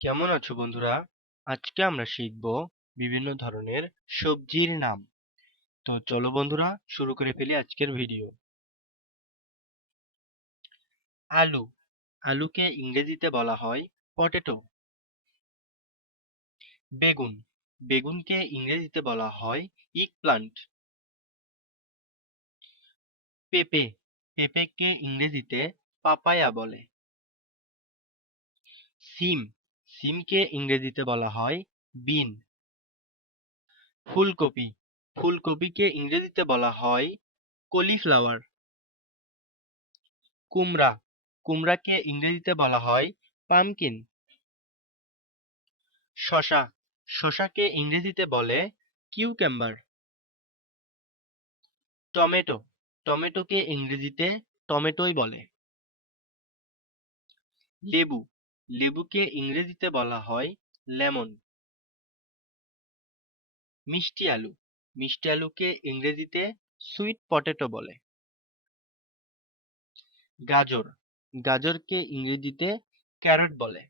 কেমন আছো বন্ধুরা? আজকে আমরা শিখব বিভিন্ন ধরনের সবজির নাম। তো চলো বন্ধুরা শুরু করে ফেলি আজকের ভিডিও। আলু, আলুকে ইংরেজিতে বলা হয় পটেটো। বেগুন, বেগুনকে ইংরেজিতে বলা হয় ইগপ্লান্ট। পেঁপে, পেঁপেকে ইংরেজিতে পাপায়া বলে। সিম, সিমকে ইংরেজিতে বলা হয় বিন। ফুলকপি, ফুলকপিকে ইংরেজিতে বলা হয় কলিফ্লাওয়ার। কুমড়া, কুমড়াকে ইংরেজিতে বলা হয় পামকিন। শসা, শসাকে ইংরেজিতে বলে কিউক্যাম্বার। টমেটো, টমেটোকে ইংরেজিতে টমেটোই বলে। লেবু, লেবুকে ইংরেজিতে বলা হয় লেমন। মিষ্টি আলু, মিষ্টি আলুকে ইংরেজিতে সুইট পটেটো বলে। গাজর, গাজরকে ইংরেজিতে ক্যারট বলে।